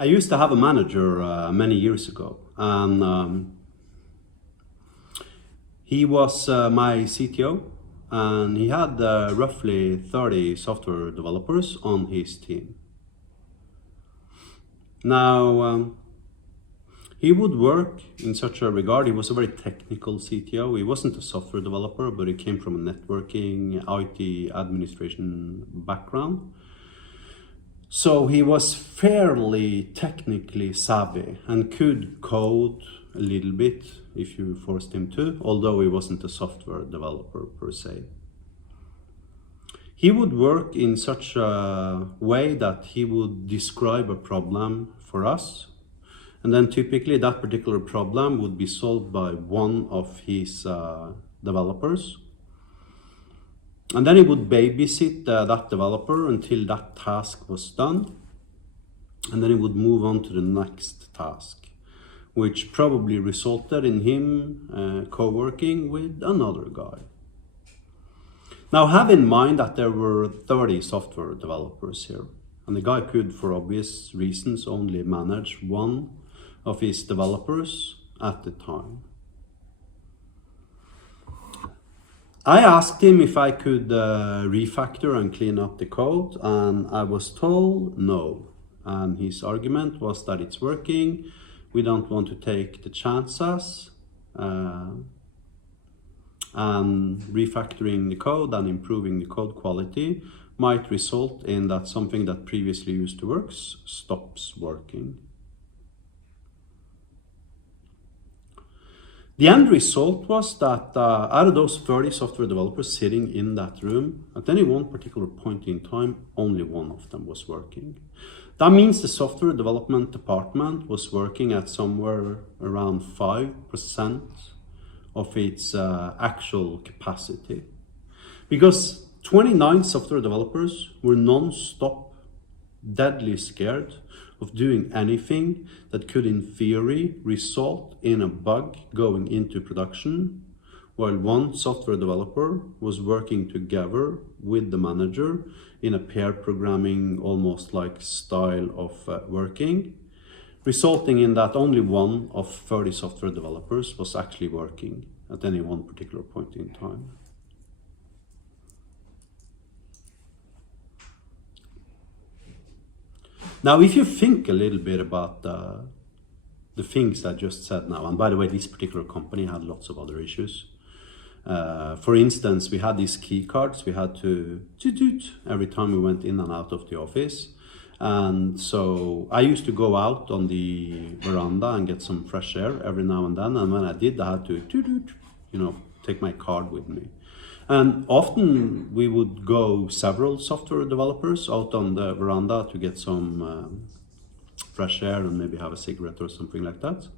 I used to have a manager many years ago, and he was my CTO, and he had roughly 30 software developers on his team. Now, he would work in such a regard. He was a very technical CTO. He wasn't a software developer, but he came from a networking, IT administration background. So he was fairly technically savvy and could code a little bit if you forced him to, although he wasn't a software developer per se. He would work in such a way that he would describe a problem for us, and then typically that particular problem would be solved by one of his developers. And then he would babysit that developer until that task was done. And then he would move on to the next task, which probably resulted in him co-working with another guy. Now have in mind that there were 30 software developers here. And the guy could, for obvious reasons, only manage one of his developers at the time. I asked him if I could refactor and clean up the code, and I was told no. And his argument was that it's working, we don't want to take the chances, and refactoring the code and improving the code quality might result in that something that previously used to work stops working. The end result was that out of those 30 software developers sitting in that room, at any one particular point in time, only one of them was working. That means the software development department was working at somewhere around 5% of its actual capacity. Because 29 software developers were non-stop deadly scared of doing anything that could in theory result in a bug going into production, while one software developer was working together with the manager in a pair programming almost like style of working, resulting in that only one of 30 software developers was actually working at any one particular point in time. Now, if you think a little bit about the things I just said now, and by the way, this particular company had lots of other issues. For instance, we had these key cards we had to toot every time we went in and out of the office. And so I used to go out on the veranda and get some fresh air every now and then. And when I did, I had to toot, take my card with me. And often we would go several software developers out on the veranda to get some fresh air and maybe have a cigarette or something like that.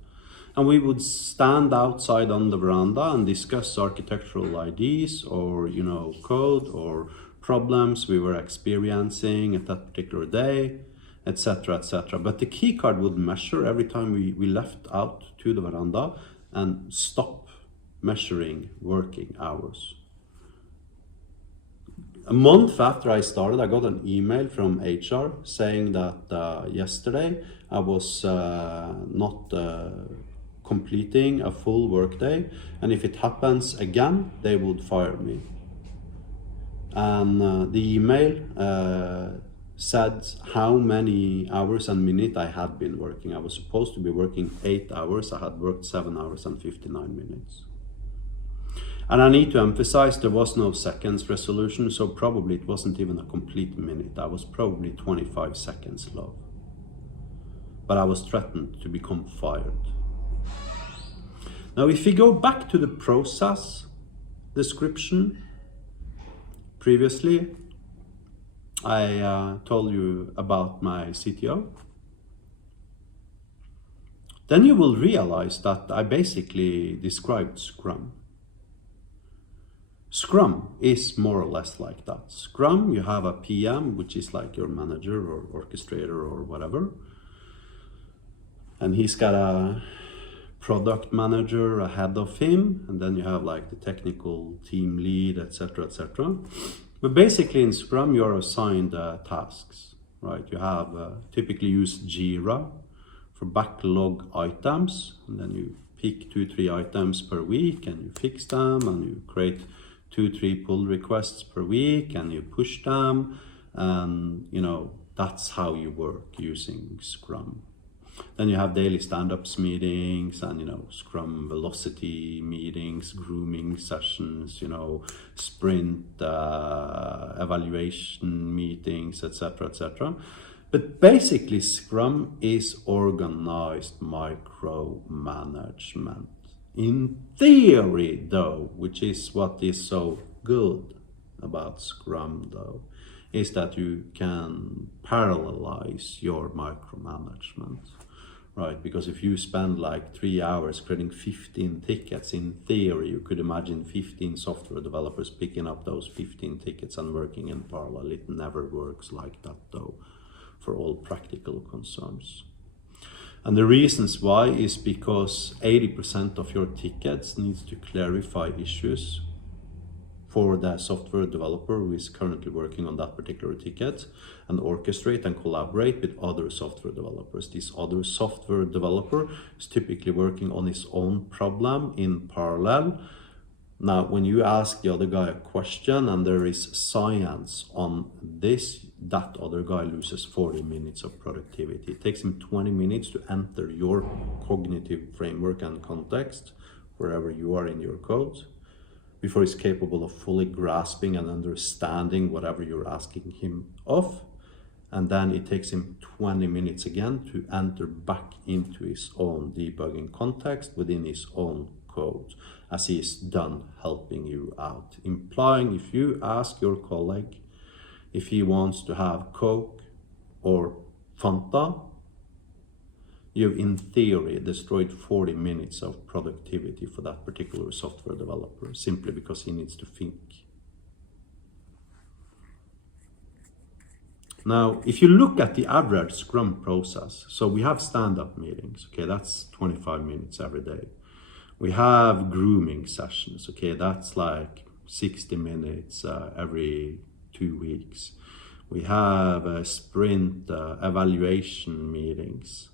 And we would stand outside on the veranda and discuss architectural ideas or, code or problems we were experiencing at that particular day, etc., etc. But the key card would measure every time we left out to the veranda and stop measuring working hours. A month after I started, I got an email from HR saying that yesterday I was not completing a full workday, and if it happens again, they would fire me. And the email said how many hours and minutes I had been working. I was supposed to be working 8 hours. I had worked 7 hours and 59 minutes. And I need to emphasize there was no seconds resolution, so probably it wasn't even a complete minute. I was probably 25 seconds low. But I was threatened to become fired. Now, if we go back to the process description, previously I told you about my CTO. Then you will realize that I basically described Scrum. Scrum is more or less like that. Scrum, you have a PM, which is like your manager or orchestrator or whatever. And he's got a product manager ahead of him. And then you have like the technical team lead, etc., etc. But basically in Scrum, you're assigned tasks. right? You have typically use Jira for backlog items, and then you pick 2-3 items per week and you fix them, and you create 2-3 pull requests per week and you push them, and you know, that's how you work using Scrum. Then you have daily stand-ups meetings and, you know, Scrum velocity meetings, grooming sessions, you know, sprint evaluation meetings, etc., etc. But basically, Scrum is organized micromanagement. In theory, though, which is what is so good about Scrum, though, is that you can parallelize your micromanagement, right? Because if you spend like 3 hours creating 15 tickets, in theory, you could imagine 15 software developers picking up those 15 tickets and working in parallel. It never works like that, though, for all practical concerns. And the reasons why is because 80% of your tickets needs to clarify issues for the software developer who is currently working on that particular ticket, and orchestrate and collaborate with other software developers. This other software developer is typically working on his own problem in parallel. Now, when you ask the other guy a question and there is science on this, that other guy loses 40 minutes of productivity. It takes him 20 minutes to enter your cognitive framework and context, wherever you are in your code, before he's capable of fully grasping and understanding whatever you're asking him of. And then it takes him 20 minutes again to enter back into his own debugging context within his own code, as he is done helping you out. Implying, if you ask your colleague if he wants to have Coke or Fanta, you've in theory destroyed 40 minutes of productivity for that particular software developer, simply because he needs to think. Now, if you look at the average Scrum process, so we have stand-up meetings, okay, that's 25 minutes every day. We have grooming sessions, okay, that's like 60 minutes every 2 weeks. We have sprint evaluation meetings.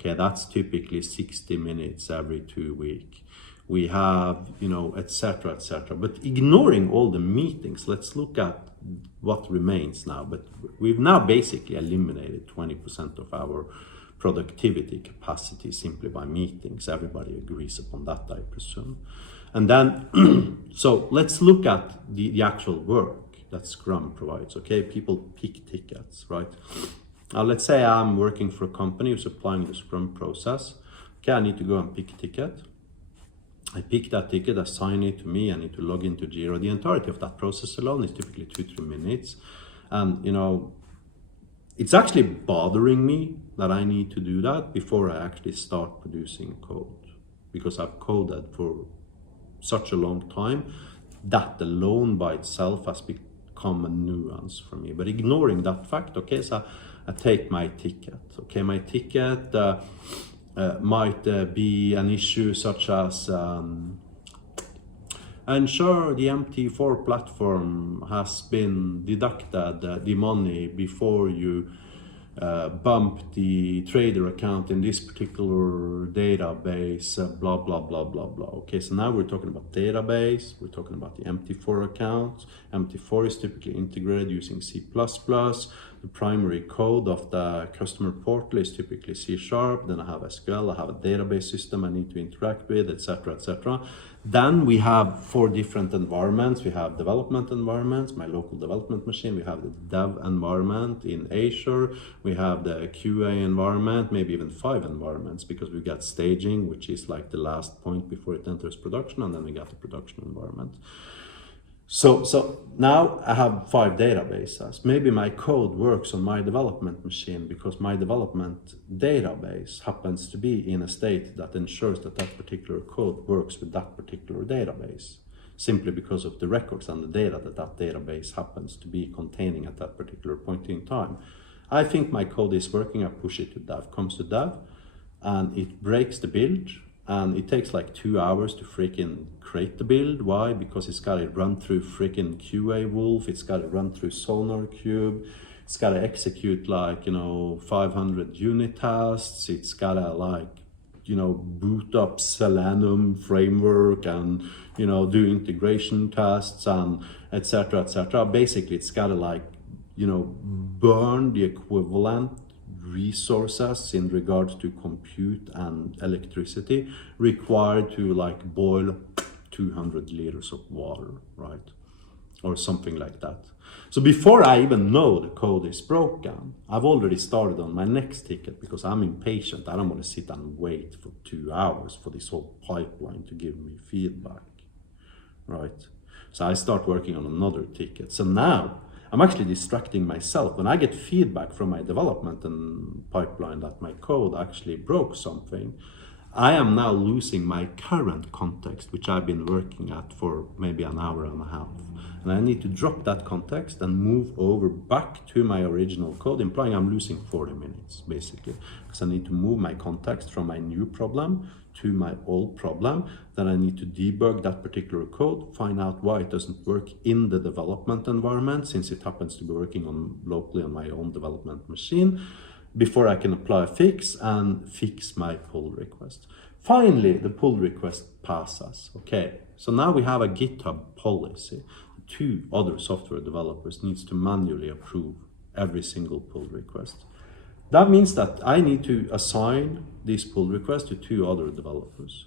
Okay, that's typically 60 minutes every 2 weeks. We have, you know, etc., etc. But ignoring all the meetings, let's look at what remains now. But we've now basically eliminated 20% of our productivity capacity simply by meetings. Everybody agrees upon that, I presume. And then, so let's look at the actual work that Scrum provides, okay? People pick tickets, right? Now, let's say I'm working for a company who's applying the Scrum process. Okay, I need to go and pick a ticket. I pick that ticket, assign it to me, I need to log into Jira. The entirety of that process alone is typically 2-3 minutes. And, you know, it's actually bothering me that I need to do that before I actually start producing code, because I've coded for such a long time that alone by itself has become a nuance for me. But ignoring that fact, okay, so I take my ticket. Okay, my ticket might be an issue such as ensure the MT4 platform has been deducted the money before you bump the trader account in this particular database, blah, blah, blah, blah, blah. Okay, so now we're talking about database, we're talking about the MT4 account. MT4 is typically integrated using C++. The primary code of the customer portal is typically C#. Then I have SQL, I have a database system I need to interact with, etc., etc. Then we have 4 different environments. We have development environments, my local development machine. We have the dev environment in Azure. We have the QA environment, maybe even 5 environments, because we got staging, which is like the last point before it enters production, and then we got the production environment. So now I have 5 databases. Maybe my code works on my development machine because my development database happens to be in a state that ensures that that particular code works with that particular database, simply because of the records and the data that that database happens to be containing at that particular point in time. I think my code is working, I push it to dev, comes to dev, and it breaks the build. And it takes like 2 hours to freaking create the build. Why? Because it's got to run through freaking QA Wolf, it's got to run through Sonar Cube, It's got to execute like, 500 unit tests. It's got to like, boot up Selenium framework and, do integration tests and etc. etc. Basically, it's got to like, burn the equivalent resources in regards to compute and electricity required to like boil 200 liters of water, right? Or something like that. So before I even know the code is broken, I've already started on my next ticket because I'm impatient. I don't want to sit and wait for 2 hours for this whole pipeline to give me feedback, right? So I start working on another ticket. So now I'm actually distracting myself. When I get feedback from my development and pipeline that my code actually broke something, I am now losing my current context, which I've been working at for maybe an hour and a half. And I need to drop that context and move over back to my original code, implying I'm losing 40 minutes, basically. Because I need to move my context from my new problem to my old problem. Then I need to debug that particular code, find out why it doesn't work in the development environment, since it happens to be working on locally on my own development machine, before I can apply a fix and fix my pull request. Finally, the pull request passes. Okay, so now we have a GitHub policy. 2 other software developers needs to manually approve every single pull request. That means that I need to assign this pull request to 2 other developers.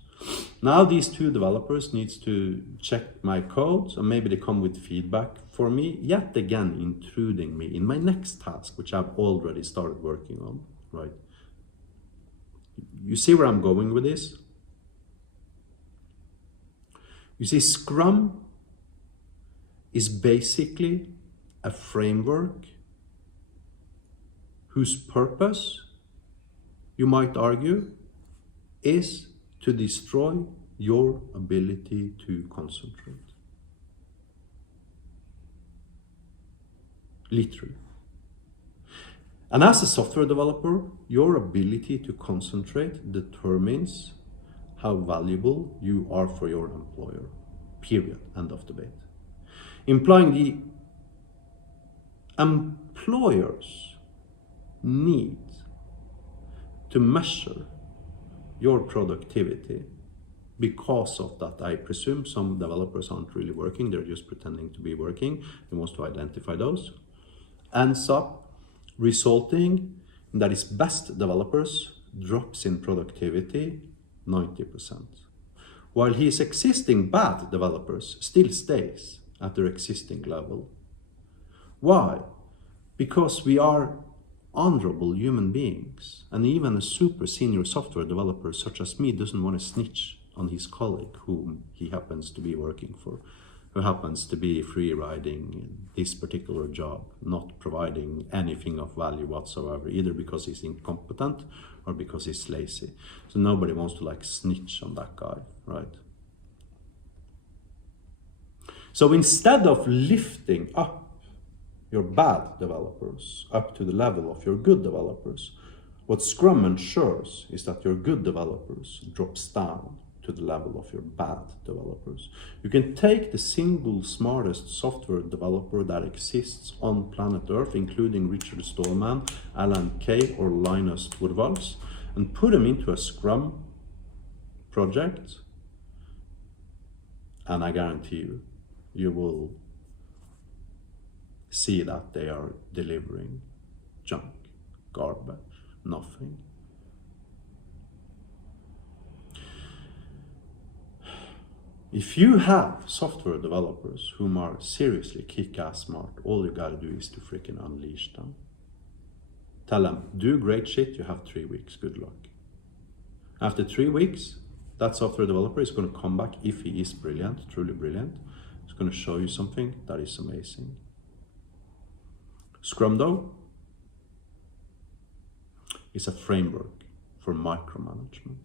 Now these 2 developers needs to check my code, and maybe they come with feedback for me, yet again intruding me in my next task, which I've already started working on, right? You see where I'm going with this? You see, Scrum is basically a framework whose purpose, you might argue, is to destroy your ability to concentrate. Literally. And as a software developer, your ability to concentrate determines how valuable you are for your employer. Period. End of debate. Implying the employers need to measure your productivity. Because of that, I presume some developers aren't really working, they're just pretending to be working. They want to identify those. Ends up resulting in that its best developers drops in productivity 90%. While his existing bad developers still stays at their existing level. Why? Because we are honorable human beings, and even a super senior software developer such as me doesn't want to snitch on his colleague whom he happens to be working for, who happens to be free riding this particular job, not providing anything of value whatsoever, either because he's incompetent or because he's lazy. So nobody wants to like snitch on that guy, right? So instead of lifting up your bad developers up to the level of your good developers, what Scrum ensures is that your good developers drops down to the level of your bad developers. You can take the single smartest software developer that exists on planet Earth, including Richard Stallman, Alan Kay, or Linus Torvalds, and put them into a Scrum project, and I guarantee you, you will see that they are delivering junk, garbage, nothing. If you have software developers whom are seriously kick-ass smart, all you gotta do is to freaking unleash them. Tell them, do great shit, you have 3 weeks, good luck. After 3 weeks, that software developer is gonna come back, if he is brilliant, truly brilliant, he's gonna show you something that is amazing. Scrum, though, is a framework for micromanagement.